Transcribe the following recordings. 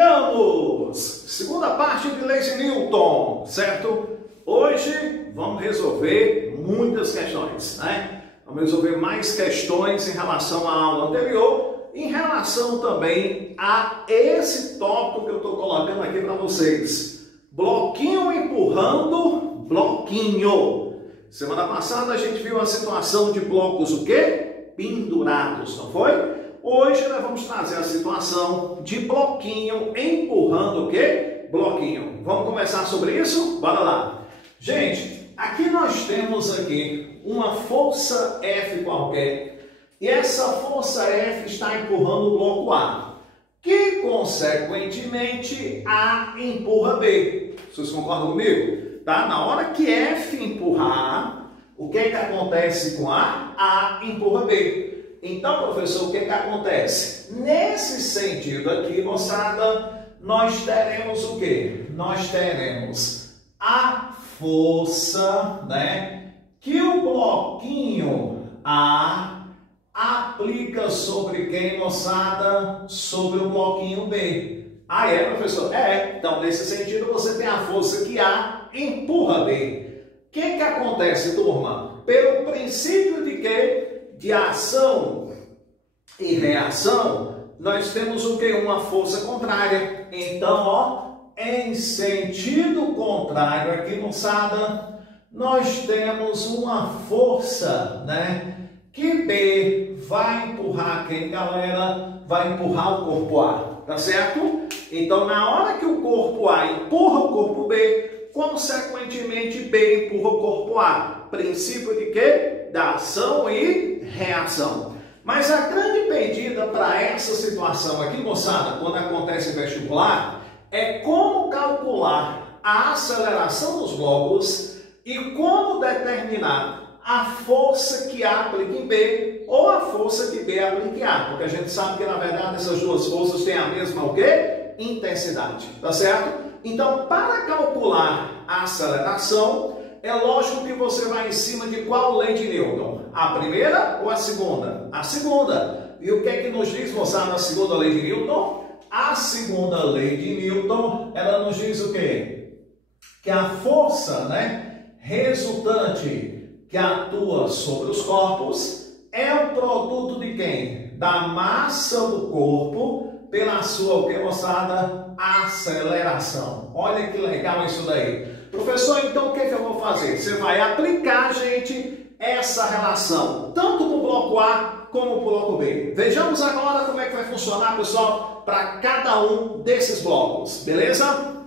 Chegamos! Segunda parte de leis de Newton, certo? Hoje vamos resolver muitas questões, né? Vamos resolver mais questões em relação à aula anterior, em relação também a esse tópico que eu estou colocando aqui para vocês. Bloquinho empurrando bloquinho. Semana passada a gente viu a situação de blocos o quê? Pendurados, não foi? Hoje nós vamos trazer a situação de bloquinho empurrando o quê? Bloquinho. Vamos conversar sobre isso? Bora lá. Gente, aqui nós temos aqui uma força F qualquer e essa força F está empurrando o bloco A, que consequentemente A empurra B. Vocês concordam comigo? Tá? Na hora que F empurrar, o que é que acontece com A? A empurra B. Então, professor, o que é que acontece? Nesse sentido aqui, moçada, nós teremos o quê? Nós teremos a força, né, que o bloquinho A aplica sobre quem, moçada? Sobre o bloquinho B. Ah, é, professor? É. Então, nesse sentido, você tem a força que A empurra B. O que que acontece, turma? Pelo princípio de quê? De ação e reação, nós temos o que? Uma força contrária. Então, ó, em sentido contrário aqui, moçada, nós temos uma força, né? Que B vai empurrar quem, galera? Vai empurrar o corpo A, tá certo? Então, na hora que o corpo A empurra o corpo B, consequentemente B empurra o corpo A. Princípio de quê? Da ação e reação. Mas a grande pedida para essa situação aqui, moçada, quando acontece em vestibular, é como calcular a aceleração dos blocos e como determinar a força que A aplica em B ou a força que B aplica em A. Porque a gente sabe que, na verdade, essas duas forças têm a mesma o quê? Intensidade. Tá certo? Então, para calcular a aceleração, é lógico que você vai em cima de qual lei de Newton? A primeira ou a segunda? A segunda. E o que é que nos diz, moçada, a segunda lei de Newton? A segunda lei de Newton, ela nos diz o quê? Que a força, né, resultante que atua sobre os corpos é o produto de quem? Da massa do corpo pela sua, o que, moçada? Aceleração. Olha que legal isso daí. Professor, então o que eu vou fazer? Você vai aplicar, gente, essa relação, tanto para o bloco A como para o bloco B. Vejamos agora como é que vai funcionar, pessoal, para cada um desses blocos, beleza?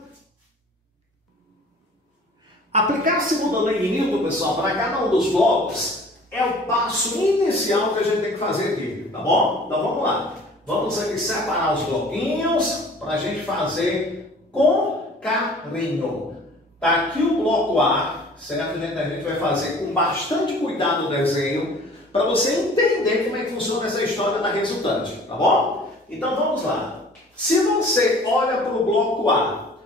Aplicar a segunda lei de Newton, pessoal, para cada um dos blocos é o passo inicial que a gente tem que fazer aqui, tá bom? Então vamos lá. Vamos aqui separar os bloquinhos para a gente fazer com carinho. Tá aqui o bloco A, certo? A gente vai fazer com bastante cuidado o desenho para você entender como é que funciona essa história da resultante, tá bom? Então vamos lá. Se você olha para o bloco A,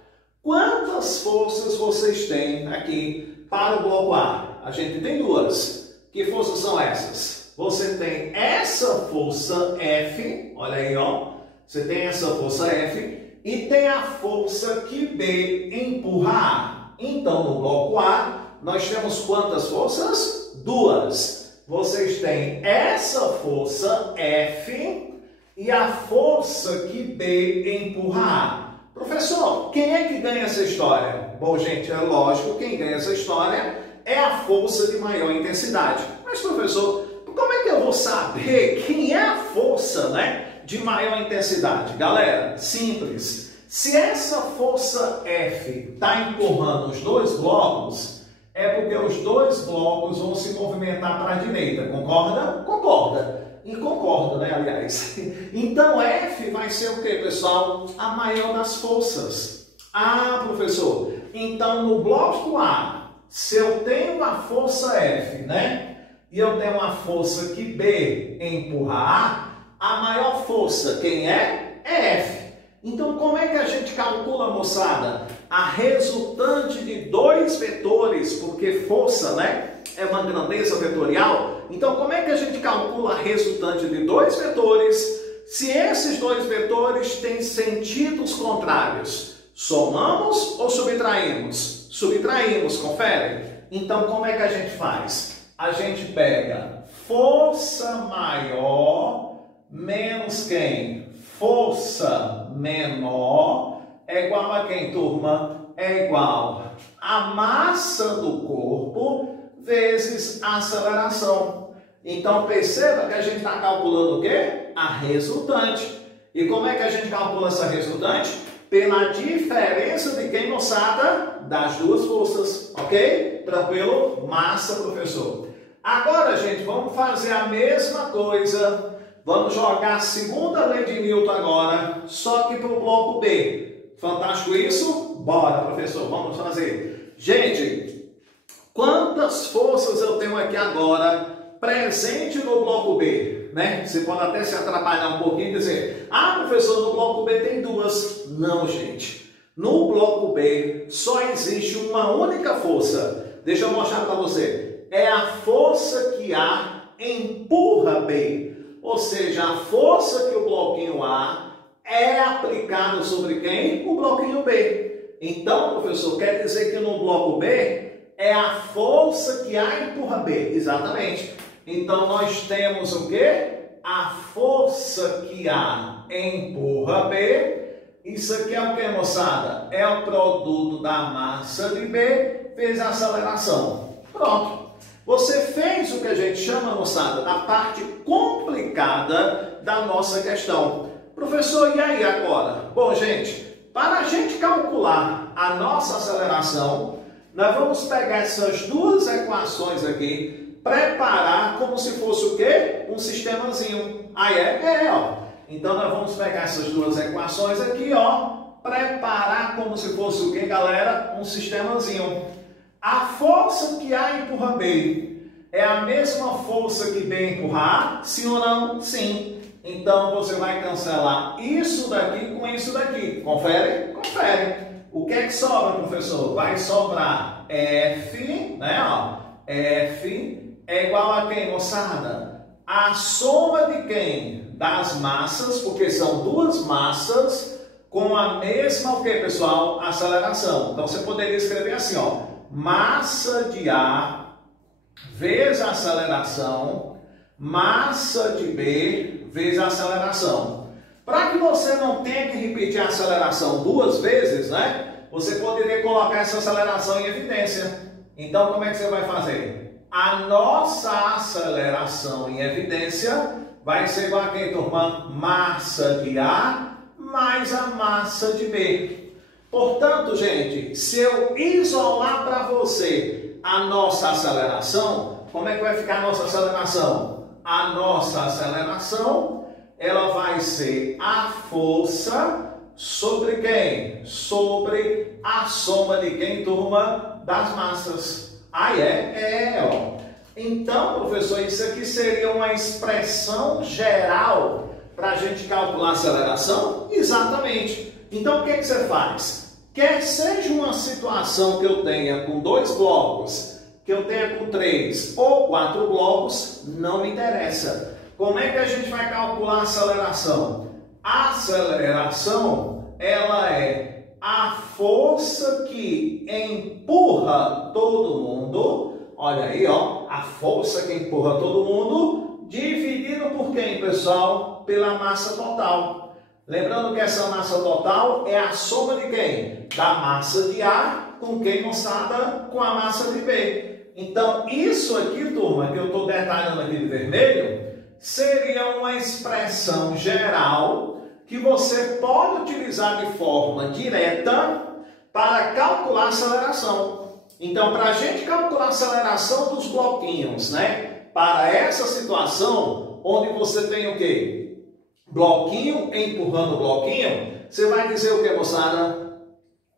quantas forças vocês têm aqui para o bloco A? A gente tem duas. Que forças são essas? Você tem essa força F, olha aí, ó. Você tem essa força F e tem a força que B empurra A. Então, no bloco A, nós temos quantas forças? Duas. Vocês têm essa força F e a força que B empurra A. Professor, quem é que ganha essa história? Bom, gente, é lógico, quem ganha essa história é a força de maior intensidade. Mas, professor, como é que eu vou saber quem é a força, né, de maior intensidade? Galera, simples. Se essa força F está empurrando os dois blocos, é porque os dois blocos vão se movimentar para a direita. Concorda? Concorda. E concorda, né, aliás. Então, F vai ser o quê, pessoal? A maior das forças. Ah, professor, então no bloco A, se eu tenho uma força F, né, e eu tenho uma força que B empurra A maior força, quem é? É F. Então, como é que a gente calcula, moçada? A resultante de dois vetores, porque força, né, é uma grandeza vetorial. Então, como é que a gente calcula a resultante de dois vetores Se esses dois vetores têm sentidos contrários, somamos ou subtraímos? Subtraímos, confere? Então, como é que a gente faz? A gente pega força maior menos quem? Força menor é igual a quem, turma? É igual a massa do corpo vezes a aceleração. Então, perceba que a gente está calculando o quê? A resultante. E como é que a gente calcula essa resultante? Pela diferença de quem, moçada? Das duas forças, ok? Tranquilo? Massa, professor. Agora, gente, vamos fazer a mesma coisa. Vamos jogar a segunda lei de Newton agora, só que para o bloco B. Fantástico isso? Bora, professor, vamos fazer. Gente, quantas forças eu tenho aqui agora presente no bloco B? Né? Você pode até se atrapalhar um pouquinho e dizer, ah, professor, no bloco B tem duas. Não, gente. No bloco B só existe uma única força. Deixa eu mostrar para você. É a força que A empurra B. Ou seja, a força que o bloquinho A é aplicada sobre quem? O bloquinho B. Então, professor, quer dizer que no bloco B é a força que A empurra B. Exatamente. Então, nós temos o quê? A força que A empurra B. Isso aqui é o que, moçada? É o produto da massa de B vezes a aceleração. Pronto. Você fez o que a gente chama, moçada, da parte complicada da nossa questão. Professor, e aí agora? Bom, gente, para a gente calcular a nossa aceleração, nós vamos pegar essas duas equações aqui, preparar como se fosse o quê? Um sistemazinho. Aí ó. Então, nós vamos pegar essas duas equações aqui, ó, preparar como se fosse o quê, galera? Um sistemazinho. A força que A empurra B é a mesma força que B empurra A? Sim ou não? Sim. Então, você vai cancelar isso daqui com isso daqui. Confere? Confere. O que é que sobra, professor? Vai sobrar F, né? Ó, F é igual a quem, moçada? A soma de quem? Das massas, porque são duas massas com a mesma, o que, pessoal? Aceleração. Então, você poderia escrever assim, ó. Massa de A vezes a aceleração, massa de B vezes a aceleração. Para que você não tenha que repetir a aceleração duas vezes, né? Você poderia colocar essa aceleração em evidência. Então, como é que você vai fazer? A nossa aceleração em evidência vai ser igual a quem, turma? Massa de A mais a massa de B. Portanto, gente, se eu isolar para você a nossa aceleração, como é que vai ficar a nossa aceleração? A nossa aceleração, ela vai ser a força sobre quem? Sobre a soma de quem, turma? Das massas. Aí ó. Então, professor, isso aqui seria uma expressão geral para a gente calcular a aceleração? Exatamente. Então, o que você faz? Quer seja uma situação que eu tenha com 2 blocos, que eu tenha com 3 ou 4 blocos, não me interessa. Como é que a gente vai calcular a aceleração? A aceleração, ela é a força que empurra todo mundo. Olha aí, ó, a força que empurra todo mundo, dividido por quem, pessoal? Pela massa total. Lembrando que essa massa total é a soma de quem? Da massa de A com quem, moçada? Com a massa de B. Então, isso aqui, turma, que eu estou detalhando aqui de vermelho, seria uma expressão geral que você pode utilizar de forma direta para calcular a aceleração. Então, para a gente calcular a aceleração dos bloquinhos, né? Para essa situação, onde você tem o quê? Bloquinho empurrando bloquinho, você vai dizer o que, moçada?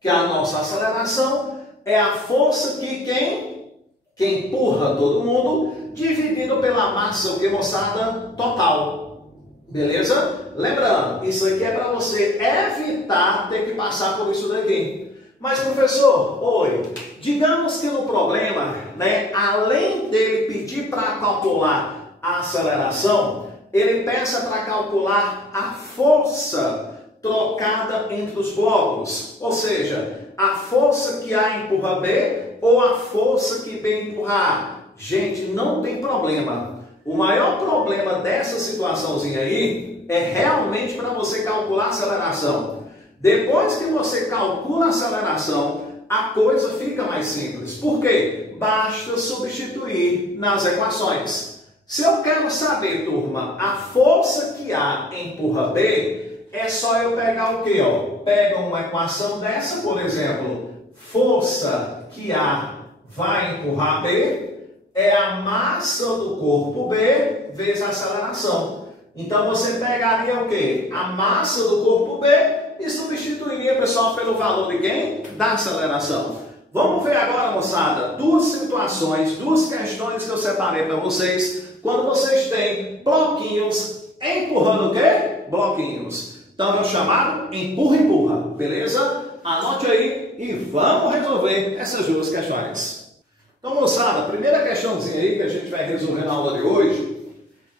Que a nossa aceleração é a força que quem empurra todo mundo, dividido pela massa, o que, moçada? Total. Beleza? Lembrando, isso aqui é para você evitar ter que passar por isso daqui. Mas, professor, digamos que no problema, né, além dele pedir para calcular a aceleração, ele peça para calcular a força trocada entre os blocos, ou seja, a força que A empurra B ou a força que B empurra A. Gente, não tem problema. O maior problema dessa situaçãozinha aí é realmente para você calcular a aceleração. Depois que você calcula a aceleração, a coisa fica mais simples. Por quê? Basta substituir nas equações. Se eu quero saber, turma, a força que A empurra B, é só eu pegar o quê? Pega uma equação dessa, por exemplo, força que A vai empurrar B é a massa do corpo B vezes a aceleração. Então você pegaria o quê? A massa do corpo B e substituiria, pessoal, pelo valor de quem? Da aceleração. Vamos ver agora, moçada, duas situações, duas questões que eu separei para vocês, quando vocês têm bloquinhos empurrando o quê? Bloquinhos. Então, eu chamaram empurra-empurra, beleza? Anote aí e vamos resolver essas duas questões. Então, moçada, a primeira questãozinha aí que a gente vai resolver na aula de hoje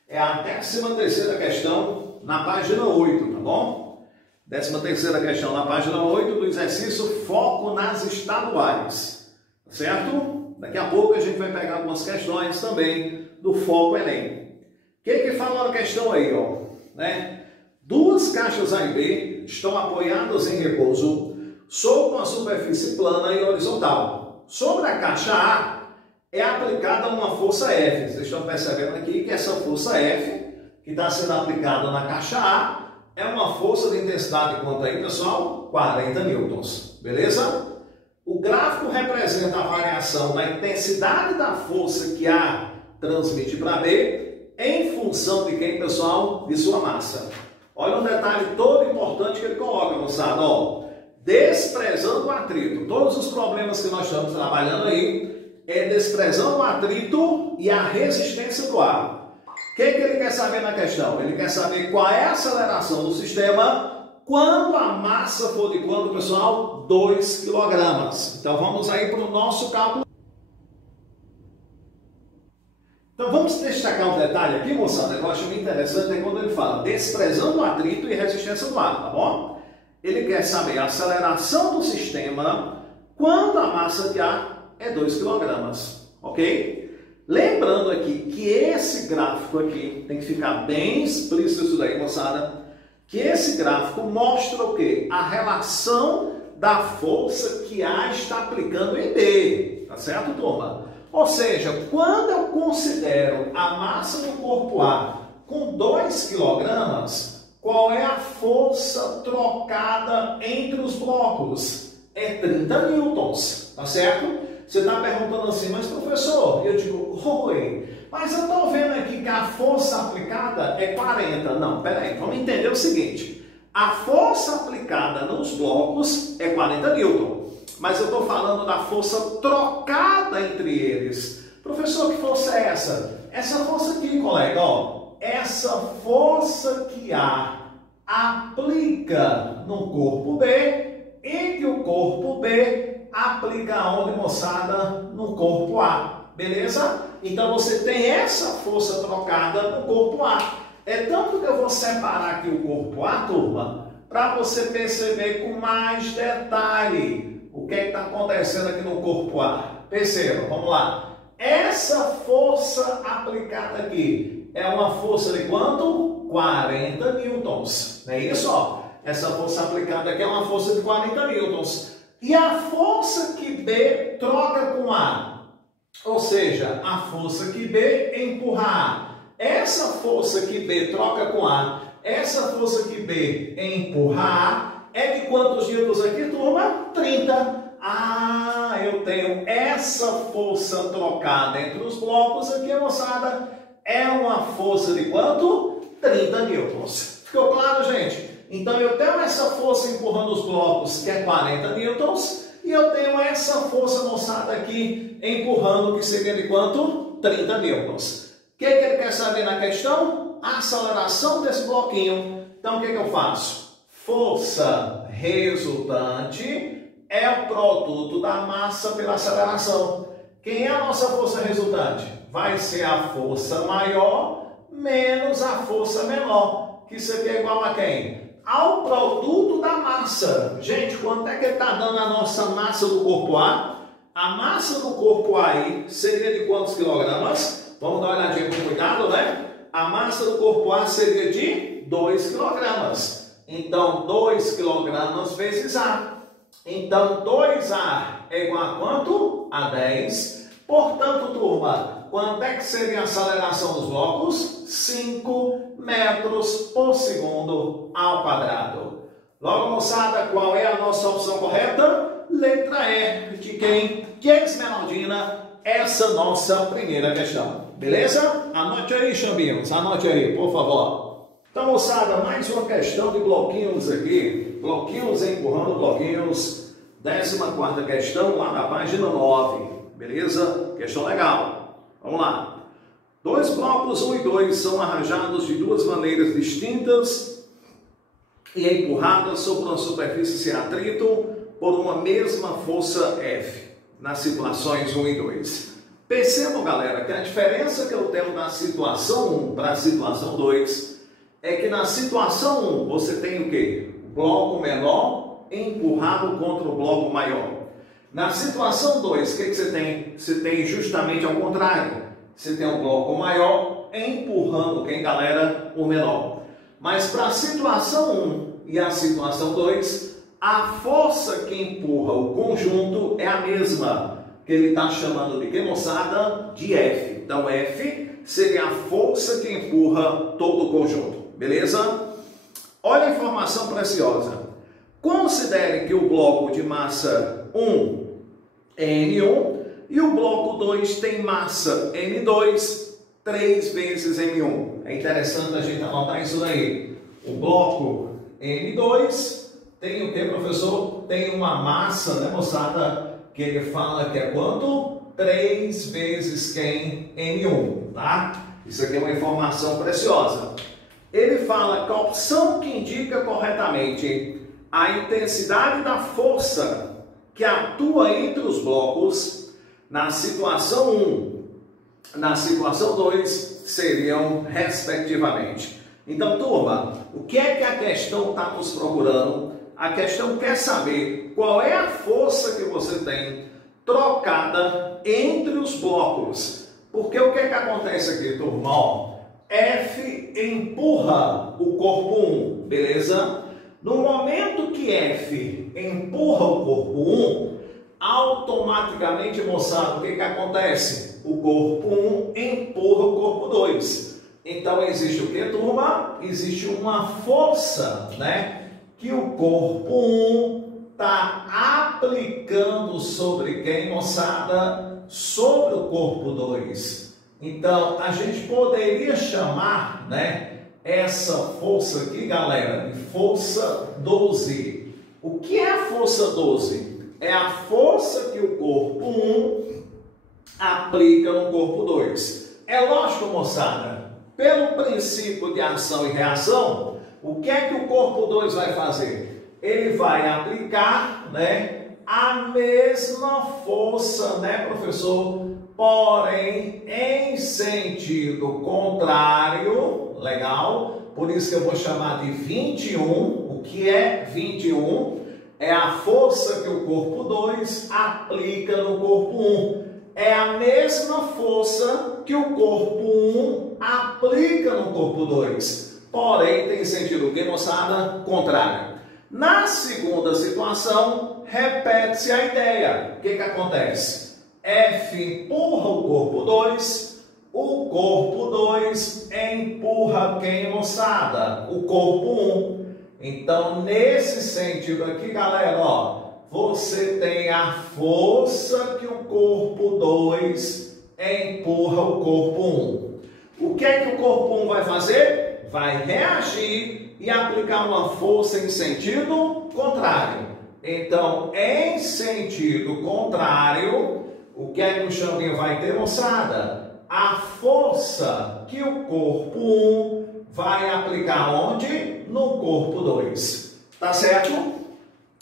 é a 13ª questão na página 8, tá bom? 13ª questão na página 8 do exercício Foco nas Estaduais, certo? Daqui a pouco a gente vai pegar algumas questões também do Foco Enem. O que fala a questão aí, né? Duas caixas A e B estão apoiadas em repouso sobre uma superfície plana e horizontal. Sobre a caixa A é aplicada uma força F. Vocês estão percebendo aqui que essa força F, que está sendo aplicada na caixa A, é uma força de intensidade, quanto aí, pessoal? 40 newtons. Beleza? O gráfico representa a variação da intensidade da força que A transmite para B em função de quem, pessoal? De sua massa. Olha um detalhe todo importante que ele coloca, moçada, desprezando o atrito. Todos os problemas que nós estamos trabalhando aí é desprezando o atrito e a resistência do ar. O que ele quer saber na questão? Ele quer saber qual é a aceleração do sistema quando a massa for de quanto, pessoal? 2 kg. Então vamos aí para o nosso cálculo. Então vamos destacar um detalhe aqui, moçada, que eu acho muito interessante, é quando ele fala desprezando o atrito e resistência do ar, tá bom? Ele quer saber a aceleração do sistema quando a massa de ar é 2 kg, ok? Lembrando aqui que esse gráfico aqui, tem que ficar bem explícito isso daí, moçada, que esse gráfico mostra o quê? A relação da força que A está aplicando em B, tá certo, turma? Ou seja, quando eu considero a massa do corpo A com 2 kg, qual é a força trocada entre os blocos? É 30 newtons, tá certo? Você está perguntando assim, mas professor, eu digo, oi, mas eu estou vendo aqui que a força aplicada é 40. Não, peraí, vamos entender o seguinte. A força aplicada nos blocos é 40 newton, mas eu estou falando da força trocada entre eles. Professor, que força é essa? Essa força aqui, colega, essa força que A aplica no corpo B e que o corpo B aplica onde, moçada? No corpo A, beleza? Então você tem essa força trocada no corpo A. É tanto que eu vou separar aqui o corpo A, turma, para você perceber com mais detalhe o que está acontecendo aqui no corpo A. Perceba, vamos lá. Essa força aplicada aqui é uma força de quanto? 40 newtons. Não é isso? Essa força aplicada aqui é uma força de 40 newtons. E a força que B troca com A, ou seja, a força que B empurra A. Essa força que B troca com A, essa força que B empurra A, é de quantos newtons aqui, turma? 30. Ah, eu tenho essa força trocada entre os blocos aqui, moçada, é uma força de quanto? 30 newtons. Ficou claro, gente? Então eu tenho essa força empurrando os blocos, que é 40 newtons, e eu tenho essa força, moçada, aqui empurrando, que seria de quanto? 30 newtons. O que ele quer saber na questão? A aceleração desse bloquinho. Então o que eu faço? Força resultante é o produto da massa pela aceleração. Quem é a nossa força resultante? Vai ser a força maior menos a força menor, que isso aqui é igual a quem? Ao produto da massa. Gente, quanto é que ele está dando a nossa massa do corpo A? A massa do corpo A aí seria de quantos quilogramas? Vamos dar uma olhadinha com cuidado, né? A massa do corpo A seria de 2 quilogramas. Então, 2 quilogramas vezes A. Então, 2A é igual a quanto? A 10. Portanto, turma, quanto é que seria a aceleração dos blocos? 5 metros por segundo ao quadrado. Logo, moçada, qual é a nossa opção correta? Letra E, de quem? De Esmeraldina, essa nossa primeira questão. Beleza? Anote aí, Chambinhos, anote aí, por favor. Então, moçada, mais uma questão de bloquinhos aqui. Bloquinhos empurrando bloquinhos. 14ª questão, lá na página 9. Beleza? Questão legal. Vamos lá. Dois blocos 1 e 2 são arranjados de duas maneiras distintas e empurradas sobre uma superfície sem atrito por uma mesma força F, nas situações 1 e 2. Percebam, galera, que a diferença que eu tenho na situação 1 para a situação 2 é que na situação 1 você tem o quê? O bloco menor empurrado contra o bloco maior. Na situação 2, o que você tem? Você tem justamente ao contrário. Você tem um bloco maior empurrando quem, galera? O menor. Mas para a situação 1 e a situação 2, a força que empurra o conjunto é a mesma, que ele está chamando de que, moçada? De F. Então, F seria a força que empurra todo o conjunto. Beleza? Olha a informação preciosa. Considere que o bloco de massa 1 é M1 e o bloco 2 tem massa M2, 3 vezes M1. É interessante a gente anotar isso daí. O bloco M2 tem o que, professor? Tem uma massa, né, moçada? Que ele fala que é quanto? 3 vezes quem? M1, tá? Isso aqui é uma informação preciosa. Ele fala que a opção que indica corretamente a intensidade da força que atua entre os blocos na situação 1, na situação 2, seriam respectivamente. Então, turma, o que é que a questão está nos procurando? A questão quer saber qual é a força que você tem trocada entre os blocos. Porque o que é que acontece aqui, turma? F empurra o corpo 1, beleza? No momento que F empurra o corpo 1, automaticamente, moçada, o que que acontece? O corpo 1 empurra o corpo 2. Então, existe o que, turma? Existe uma força, né? Que o corpo 1 está aplicando sobre quem, moçada? Sobre o corpo 2. Então, a gente poderia chamar, né, essa força aqui, galera, de força 12. O que é a força 12? É a força que o corpo 1 aplica no corpo 2. É lógico, moçada, pelo princípio de ação e reação, o que é que o corpo 2 vai fazer? Ele vai aplicar, né, a mesma força, né, professor? Porém, em sentido contrário, legal? Por isso que eu vou chamar de 21. O que é 21? É a força que o corpo 2 aplica no corpo 1. É a mesma força que o corpo 1 aplica no corpo 2. Porém, tem sentido o que, moçada? Contrário. Na segunda situação, repete-se a ideia. O que que acontece? F empurra o corpo 2, o corpo 2 empurra quem, moçada? O corpo 1. Então, nesse sentido aqui, galera, ó, você tem a força que o corpo 2 empurra o corpo 1. O que é que o corpo 1 vai fazer? Vai reagir e aplicar uma força em sentido contrário. Então, em sentido contrário, o que é que o Chambinho vai ter, moçada? A força que o corpo 1 vai aplicar onde? No corpo 2. Tá certo?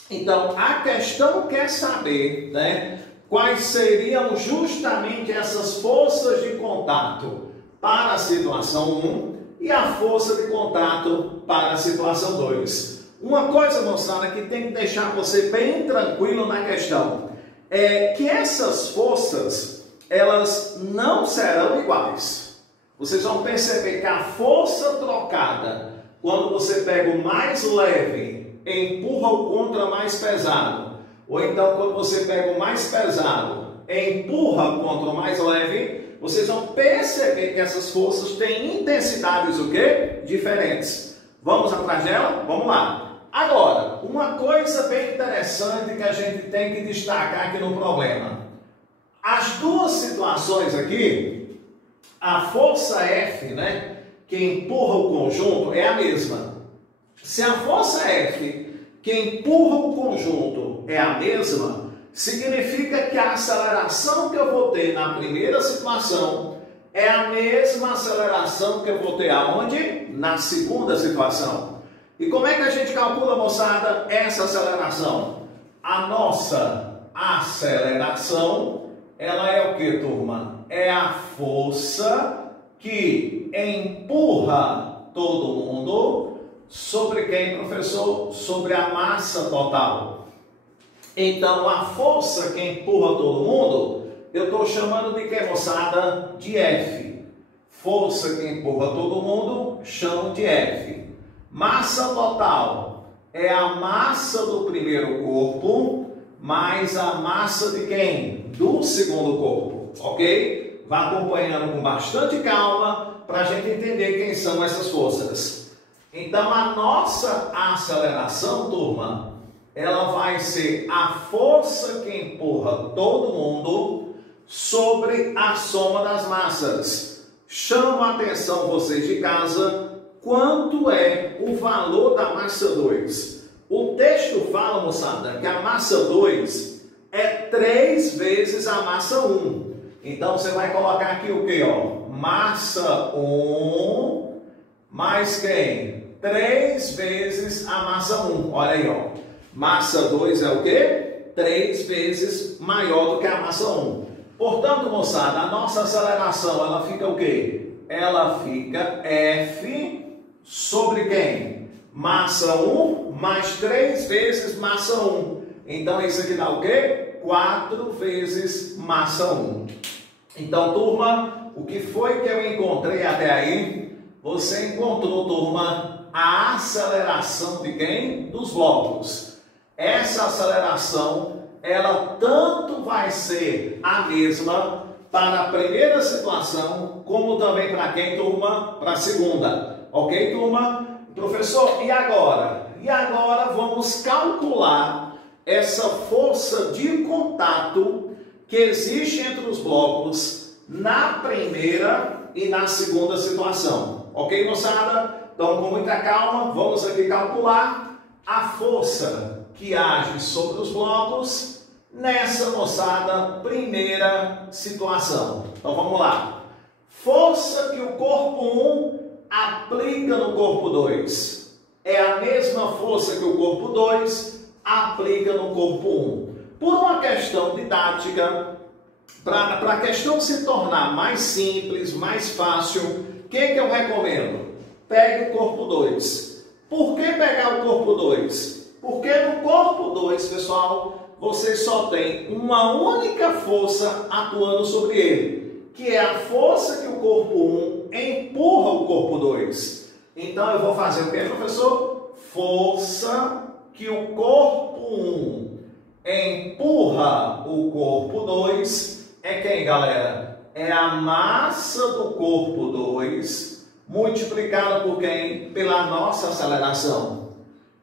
Então, a questão quer saber, né, quais seriam justamente essas forças de contato para a situação 1 e a força de contato para a situação 2. Uma coisa, moçada, que tem que deixar você bem tranquilo na questão é que essas forças, elas não serão iguais. Vocês vão perceber que a força trocada, quando você pega o mais leve e empurra o contra mais pesado, ou então quando você pega o mais pesado e empurra contra o mais leve, vocês vão perceber que essas forças têm intensidades o quê? Diferentes. Vamos atrás dela? Vamos lá. Agora, uma coisa bem interessante que a gente tem que destacar aqui no problema. As duas situações aqui, a força F, né, que empurra o conjunto, é a mesma. Se a força F que empurra o conjunto é a mesma, significa que a aceleração que eu vou ter na primeira situação é a mesma aceleração que eu vou ter aonde? Na segunda situação. E como é que a gente calcula, moçada, essa aceleração? A nossa aceleração, ela é o que, turma? É a força que empurra todo mundo sobre quem, professor? Sobre a massa total. Então, a força que empurra todo mundo, eu estou chamando de que, moçada? De F. Força que empurra todo mundo, chamo de F. Massa total é a massa do primeiro corpo mais a massa de quem? Do segundo corpo, ok? Vá acompanhando com bastante calma para a gente entender quem são essas forças. Então, a nossa aceleração, turma, ela vai ser a força que empurra todo mundo sobre a soma das massas. Chamo a atenção vocês de casa, quanto é o valor da massa 2? O texto fala, moçada, que a massa 2 é 3 vezes a massa 1. Então, você vai colocar aqui o quê? Ó? Massa 1 mais quem? 3 vezes a massa 1. Olha aí, ó. Massa 2 é o quê? 3 vezes maior do que a massa 1. Portanto, moçada, a nossa aceleração, ela fica o quê? Ela fica F sobre quem? Massa 1 mais 3 vezes massa 1. Então, isso aqui dá o quê? 4 vezes massa 1. Então, turma, o que foi que eu encontrei até aí? Você encontrou, turma, a aceleração de quem? Dos blocos. Essa aceleração, ela tanto vai ser a mesma para a primeira situação, como também para quem, turma? Para a segunda. Ok, turma? Professor, e agora? E agora vamos calcular essa força de contato que existe entre os blocos na primeira e na segunda situação. Ok, moçada? Então, com muita calma, vamos aqui calcular a força que age sobre os blocos nessa, moçada, primeira situação. Então, vamos lá. Força que o corpo 1 aplica no corpo 2 é a mesma força que o corpo 2 aplica no corpo 1. Por uma questão didática, para a questão se tornar mais simples, mais fácil, o que eu recomendo? Pegue o corpo 2. Por que pegar o corpo 2? Porque no corpo 2, pessoal, você só tem uma única força atuando sobre ele, que é a força que o corpo 1 empurra o corpo 2. Então, eu vou fazer o que, professor? Força que o corpo 1 empurra o corpo 2 é quem, galera? É a massa do corpo 2 multiplicada por quem? Pela nossa aceleração.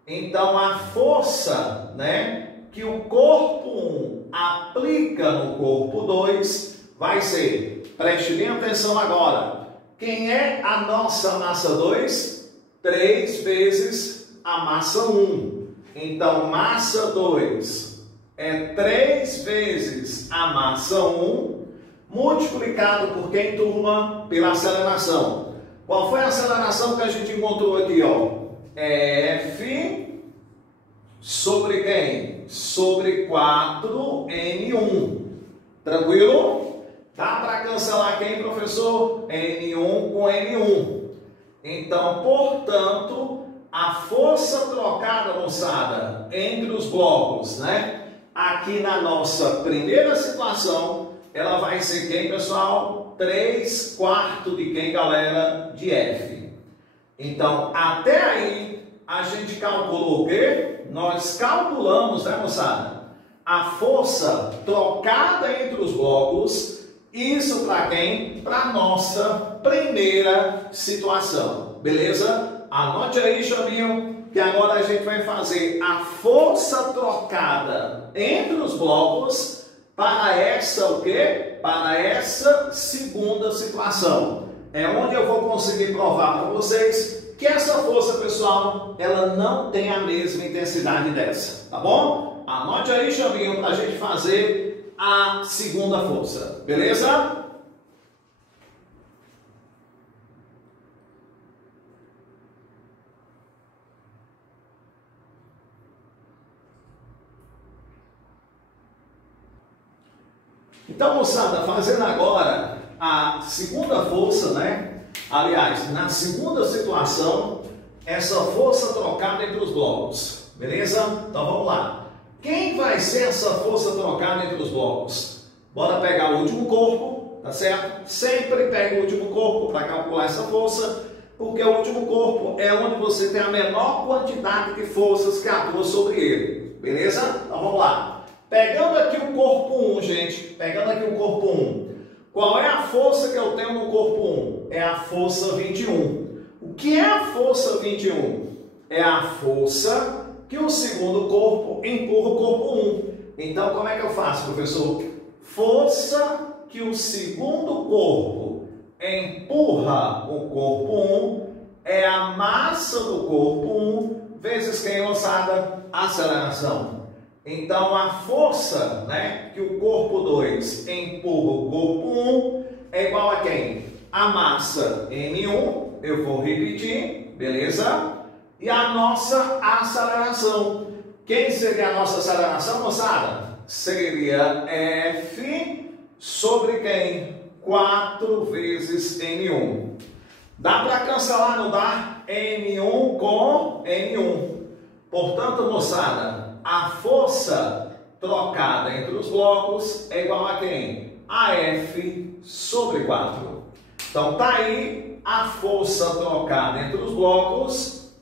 Então, a força, né, que o corpo 1 aplica no corpo 2 vai ser, preste bem atenção agora, quem é a nossa massa 2? 3 vezes a massa 1. Então, massa 2 é 3 vezes a massa 1, multiplicado por quem, turma? Pela aceleração. Qual foi a aceleração que a gente encontrou aqui, ó? F sobre quem? Sobre 4N1. Tranquilo? Dá para cancelar quem, professor? N1 com N1. Então, portanto, a força trocada, moçada, entre os blocos, né? Aqui na nossa primeira situação, ela vai ser quem, pessoal? 3/4 de quem, galera? De F. Então, até aí, a gente calculou o quê? Nós calculamos, né, moçada? A força trocada entre os blocos. Isso para quem? Para a nossa primeira situação. Beleza? Anote aí, chaminho, que agora a gente vai fazer a força trocada entre os blocos para essa o quê? Para essa segunda situação. É onde eu vou conseguir provar para vocês que essa força, pessoal, ela não tem a mesma intensidade dessa, tá bom? Anote aí, chaminho, para a gente fazer a segunda força, beleza? Então, moçada, fazendo agora a segunda força, né? Aliás, na segunda situação, essa força trocada entre os blocos, beleza? Então, vamos lá. Quem vai ser essa força trocada entre os blocos? Bora pegar o último corpo, tá certo? Sempre pega o último corpo para calcular essa força, porque o último corpo é onde você tem a menor quantidade de forças que atuam sobre ele, beleza? Então, vamos lá. Pegando aqui o corpo 1, gente, pegando aqui o corpo 1, qual é a força que eu tenho no corpo 1? É a força 21. O que é a força 21? É a força que o segundo corpo empurra o corpo 1. Então, como é que eu faço, professor? Força que o segundo corpo empurra o corpo 1 é a massa do corpo 1 vezes quem, moçada? Aceleração. Então, a força, né, que o corpo 2 empurra o corpo 1 é igual a quem? A massa M1, eu vou repetir, beleza? E a nossa aceleração. Quem seria a nossa aceleração, moçada? Seria F sobre quem? 4 vezes M1. Dá para cancelar, não dá? M1 com M1. Portanto, moçada, a força trocada entre os blocos é igual a quem? A F sobre 4. Então, tá aí a força trocada entre os blocos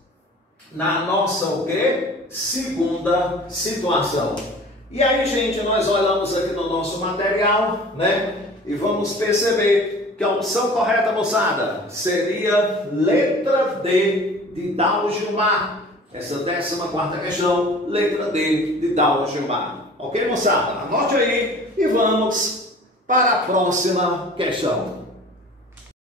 na nossa o quê? Segunda situação. E aí, gente, nós olhamos aqui no nosso material, né? E vamos perceber que a opção correta, moçada, seria letra D de Dalgilmar. Essa 14ª questão, letra D de Dalgilmar. Ok, moçada? Anote aí e vamos para a próxima questão.